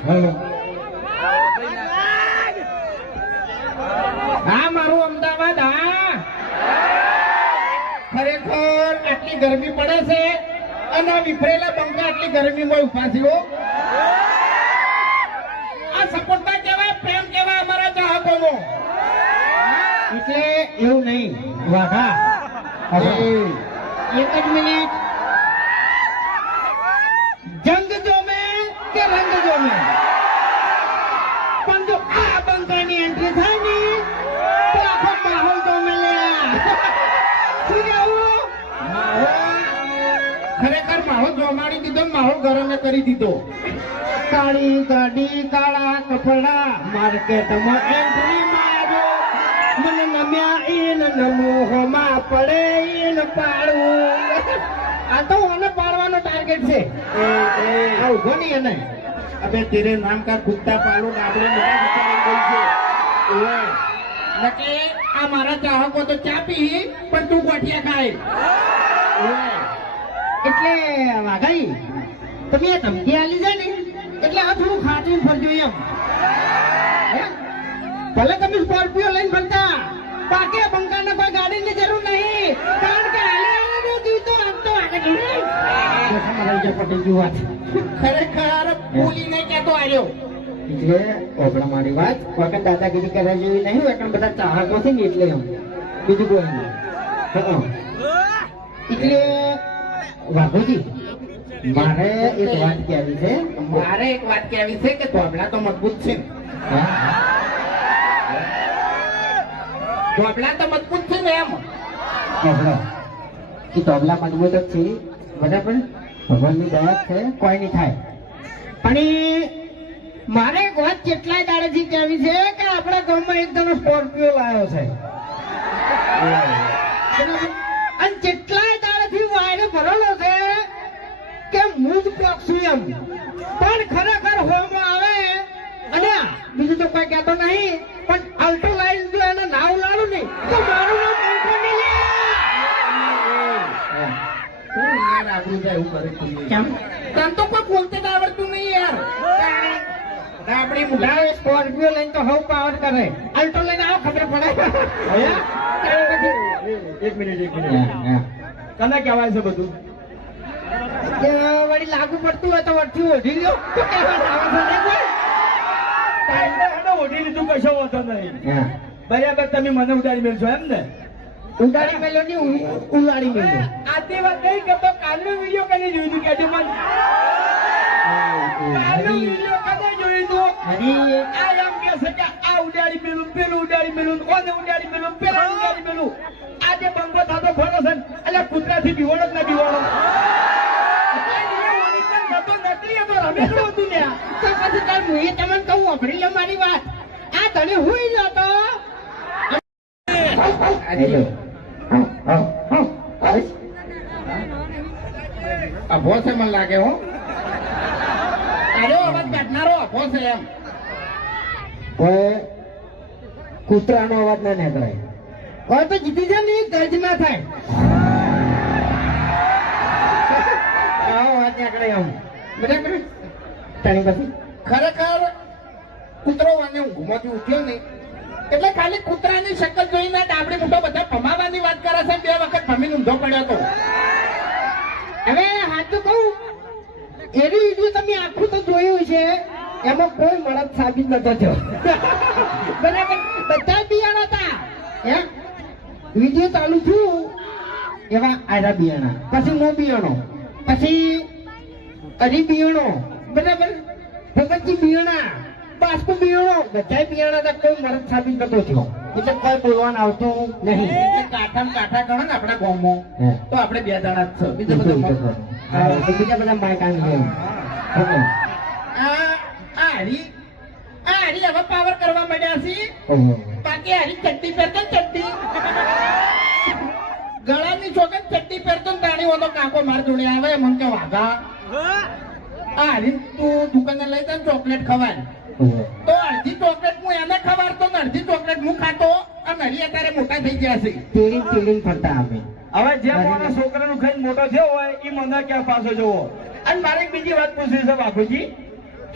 Hello હા, મારું અમદાવાદ, હા. ખરેખર આટલી ગરમી પડે છે અને વિફરેલા બંકા આટલી ગરમીમાં ઊભા આ સપોર્ટતા કહેવાય પ્રેમ કહેવાય અમારા ચાહકોનો. એટલે એવું નહીં. વાઘા એક જ મિનિટ. ખરેખર દીધો મારો ઘર ગરમે કરી દીધો. કાળી ગાડી કાળા કપડા માર્કેટમાં એન્ટ્રી માર્યો. મને નમ્યા ઈન નમોહમાં પડે ઈન પાડવું. આ તો મને પાડવાનો ટાર્ગેટ છે. આ ઊભો નહીં એને. અબે તેરે નામ કા કુત્તા પાલો ડાબડે મોટા વિચારી ગઈ છે. નકે આ મારા ચાહકો તો ચા પી પણ તું ગોઠિયા ખાય. એટલે વાઘાઈ તમે ધમકી આલી છે ને એટલે આ થોડું ખાતું ફરજો એમ. હે? ભલે તમે સ્કોર્પિયો લઈને ફરતા આ બંકાને કોઈ ગાડીની જરૂર નહીં. કારણ કે હાલે હાલે જીવ તો આમ તો આગળ ખરેખર ભૂલી નહીં કેતો આવ્યો. એટલે ઓગણા મારી વાત વખત દાદાગીરી કરવા જેવી નહીં પણ બધા ચાહકો છે ને એટલે એમ. બીજું કોઈ નહીં. એટલે વાઘુજી મારે એક વાત કહેવી છે. મારે એક વાત કહેવી છે કે ધોબલા તો મજબૂત છે? ધોબલા તો મજબૂત છે ને એમ. એ તબલા મજબૂત જ છે. બરાબર? ભગવાનની દયા છે. કોઈ નહીં થાય. પણ મારે એક વાત કેટલાય દાડેથી કહેવી છે કે આપણા ગામમાં એકદમ સ્કોર્પિયો લાવ્યો છે. અને કેટલાય દાડેથી વાયરો ભરેલો છે કે હું જ પણ ખરેખર હોમાં આવે અને બીજું તો કોઈ કહેતો નહીં પણ અલ્ટો લાઈન જો એને નાવ લાડું નહીં તો મારું નામ પંખો નહીં. કેમ? તને તો કોઈ બોલતે જ આવડતું નહીં યાર. આપણી મુઢા સ્કોર્પિયો લઈને તો હવ પાવર કરે. અલ્ટો લઈને આવો ખબર પડે. એક મિનિટ એક મિનિટ. હા, હા. તને કહેવાય છે બધું? વળી લાગુ પડતું હોય તો વળથી ઓઢી લ્યો. તો કહેવાય ઓઢી લીધું કશો વાંધો નહીં. બરાબર તમે મને ઉતારી મેળશો એમ ને. ઉડાડી મેલ્યો ની ઉલાડી મેલ્યો આથી વાત નહીં કરતો કાલનો વીડિયો કદી જોયું હતું કહેજો મને. કાલનો વીડિયો કદી જોયું હતું આ એમ કહે છે કે આ ઉડાડી મેલું પેલું ઉડાડી મેલું ઓને ઉડાડી મેલું પેલા ઉડાડી મેલું આ જે બંગો થતો ફરો છે એટલે કૂતરાથી બીવાડો જ ના બીવાડો એટલે એ original હતો, રમેલું હતું લ્યા. તો પછી તાર મુએ તમને કહું વાપરી લો મારી વાત. આ તને હુઈ લો તો. અભો છે મને લાગે હો. તારો અવાજ કાઢનારો અભો છે એમ. કોઈ કૂતરાનો અવાજ ના નીકળે. હવે તો જીતી જાય ને દર્દ ના થાય. આવો અવાજ નીકળે એમ. બરાબર? તારી પછી ખરેખર કૂતરો વાને ઊંઘમાંથી ઉઠ્યો નહીં. એટલે ખાલી કૂતરાની શક્લ જોઈને ડાબડી મોટો બધા ભમાવાની વાત કરે છે. બે વખત ભમીને ઊંધો પડ્યો હતો હવે હાચું કહું, એવી વીડિયો તમે આખું તો જોયું છે એમાં કોઈ મળદ સાબિત નતો થયો. બરાબર? બધા બિયાણ હતા. હે? વીડિયો ચાલુ થયું, એવા આડા બિયાણા, પછી મો બિયાણો, પછી અરી બિયાણો બરાબર? ભગતજી બિયાણા બાસ્કુ બિયાણો બધા બિયાણા હતા કોઈ મરદ સાબિત નતો થયો એટલે કોઈ બોલવાનું આવતું નહીં. એટલે કાઠા કાઠા ગણો ને આપણા ગામમાં. તો આપણે બે દાણા જ છે. બીજા બધા હા, બીજા બધા માઇક છે. આ આ હરી. આ હરી હવે પાવર કરવા માંડ્યા છે બાકી હરી ચડ્ડી પહેરતો ને ચડ્ડી. ગળાની છોકરી ચડ્ડી પહેરતો ને તાણી ઓનો કાકો માર જોડે આવે મને કે વાઘા. આ હરી તું દુકાને લઈ જાય ને ચોકલેટ ખવાય. તો અડધી ચોકલેટ હું એને ખવાડતો ને અડધી ચોકલેટ હું ખાતો અને હરી અત્યારે મોટા થઈ ગયા છે. તીડીને તીડીને ફરતા આવે હવે જે મારા છોકરાનું ખાઈને મોટો થયો હોય એ મને ક્યાં પાછો જવો? અને મારે એક બીજી વાત પૂછવી છે બાપુજી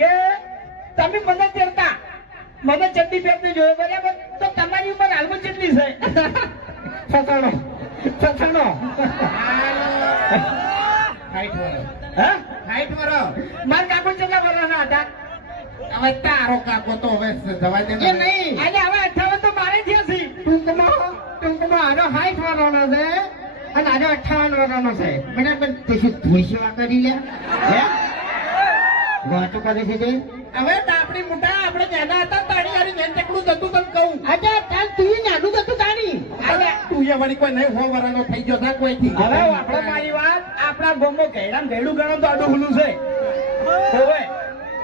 કે તમે મને ચડતા. મને ચડતી પહેરતી જોયો બરાબર? તો તમારી ઉપર હાલમાં કેટલી છે? સસાણો સસાણો હા? હાઈટ વરસ મારા કાકો કેટલા વર્ષના હતા? હવે તારો કાકો તો હવે જવા દે નહીં. આજે હવે અઠાવન તો મારે થયા છે ટૂંકમાં ટૂંકમાં આનો સાઠ વાળાનો છે અને આનો અઠાવન વાળાનો છે. બરાબર તે શું થોડી સેવા કરી લે. હે? વાતો કરે છે તે? હવે તાપડી મોટા આપણે નાના હતા તાળી હારી વેન ચકડું જતું તને કહું. આજે તાર તું નાનું હતું તાણી. અરે તું એ વળી કોઈ નહીં હો વરાનો થઈ ગયો था કોઈથી. હવે આપણે મારી વાત આપણા ગોમો ઘેડામ ઘેડું ગણો તો આડું હુલું છે. હોવે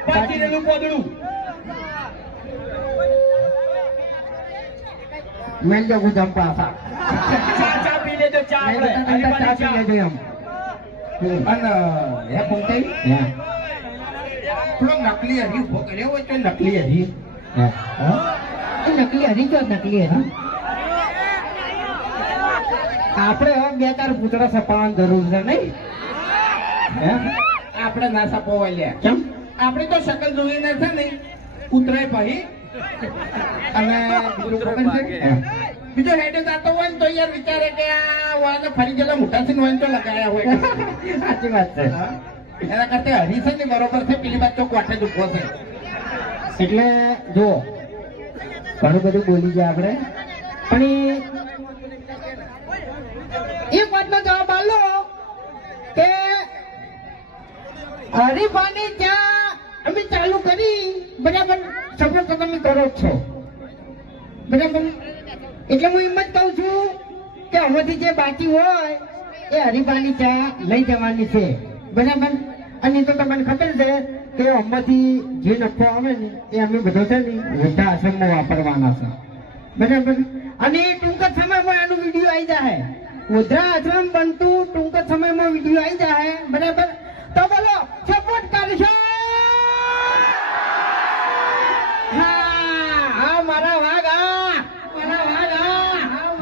પાછી રેલું પોદડું મેં જો ગુજમ પાસા ચા ચા પી લેજો ચા આપણે. તો ચા પી લેજો એમ. અને હે પોતે? હે, પેલો નકલી હરી ઊભો કર્યો હોય તો નકલી હરી. હે. નકલી હરી તો નકલી હરી. આપણે હવે બે ચાર પૂતળા સપાવવાની જરૂર છે નહીં? આપણે નાસા લે કેમ? આપણે તો શકલ જોઈને છે ને કૂતરાય ભાઈ અને બીજું હેડે જાતો હોય ને તો યાર વિચારે કે આ વાળને ફરી ગયેલા મોટા સિંહ હોય તો લગાયા હોય. સાચી વાત છે. એના કરતા હરી છે ને બરોબર છે પેલી બાજુ તો કોઠે જ ઊભો છે. એટલે જો ઘણું બધું બોલી ગયા આપણે. પણ એ એક વાતનો જવાબ આલો કે હરીફાની ત્યાં અમે ચાલુ કરી, બરાબર, સફળ તો તમે કરો છો. બરાબર? એટલે હું એમ જ કહું છું કે હવેથી જે બાકી હોય, એ હરીફાની ચા લઈ જવાની છે. બરાબર? અને એ તો તમને ખબર છે કે આમાંથી જે નફો આવે ને, એ અમે બધો છે ને વૃદ્ધા આશ્રમમાં વાપરવાના છે. બરાબર? અને ટૂંક જ સમયમાં આનું વીડિયો આવી જાય વૃદ્ધા આશ્રમ બનતું ટૂંક જ સમયમાં વીડિયો આવી જાય બરાબર? તો બોલો સપોર્ટ કરશો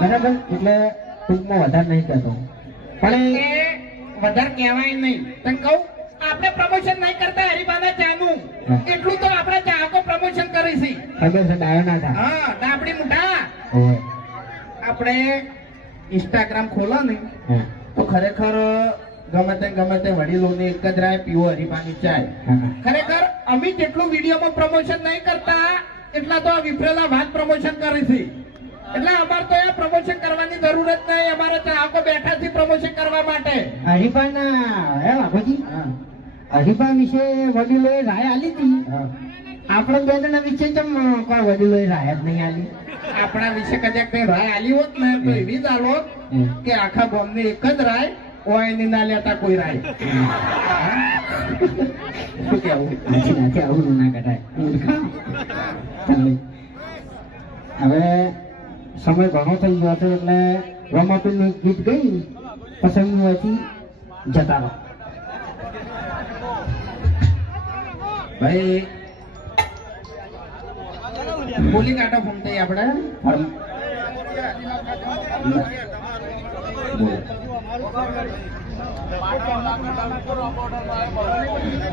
બરાબર એટલે ટૂંકમાં વધારે નહીં કહેતો. પણ વધારે કહેવાય નહીં. તને કહું આપણે પ્રમોશન નહીં કરતા હરીબાના ચાનું. એટલું તો આપણે ચાહકો પ્રમોશન કરીશી ખબર છે ડાયો ના હા ડાપડી મોટા આપણે ઇન્સ્ટાગ્રામ ખોલો ને. તો ખરેખર ગમે તે ગમે તે વડીલોને એક જ રાય પીવો હરીફાની ચાય. ખરેખર અમે જેટલું વિડીયોમાં પ્રમોશન નહીં કરતા એટલા તો આ વિફરેલા વાત પ્રમોશન કરી છે. એટલે અમારે તો એ પ્રમોશન કરવાની જરૂર જ નહીં અમારે ચાહકો બેઠા છે પ્રમોશન કરવા માટે. હરીફાના હે બાપુજી? હરીફા વિશે વડીલોએ રાય આલી હતી. આપણે બે જણા વિશે કેમ કોઈ વડીલોએ રાય જ નહીં આલી આપણા વિશે કદાચ કઈ રાય આલી હોત ને તો એવી જ આલો કે આખા ગામની એક જ રાય ઓયની લેતા કોઈ રાય શું કેવું નથી આવું ના મૂર્ખા. હવે સમય ઘણો થઈ ગયો છે એટલે રમાપીરનું ગીત ગઈ પસંદ હોવાથી જતા રહો ભાઈ બોલી કાઢો થઈ આપણે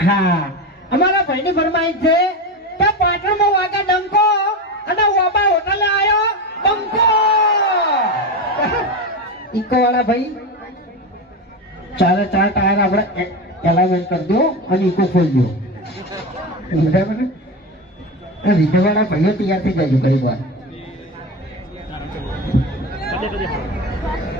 હા. અમારા ભાઈની ફરમાઈશ છે કે પાટણમાં વાગા ડંકો અને વાબા હોટલે આવ્યો ડંકો. ઈકો વાળા ભાઈ, ચારે ચાર ટાયર આપણે એલાઇનમેન્ટ કરી દો અને ઈકો ખોલી દો. બરાબર ને? રીતે વાળા ભાઈઓ તૈયાર થઈ જાય ઘણી વાર.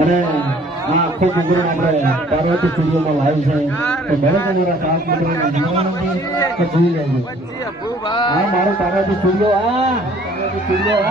અને આ આખો પ્રોગ્રામ આપણે પાર્વતી સ્ટુડિયોમાં લાવ્યું છે. તો ભલે તમારા સાત મિત્રોને જોવાનો તો જોઈ લેજો. આ મારો પાર્વતી સ્ટુડિયો આ સ્ટુડિયો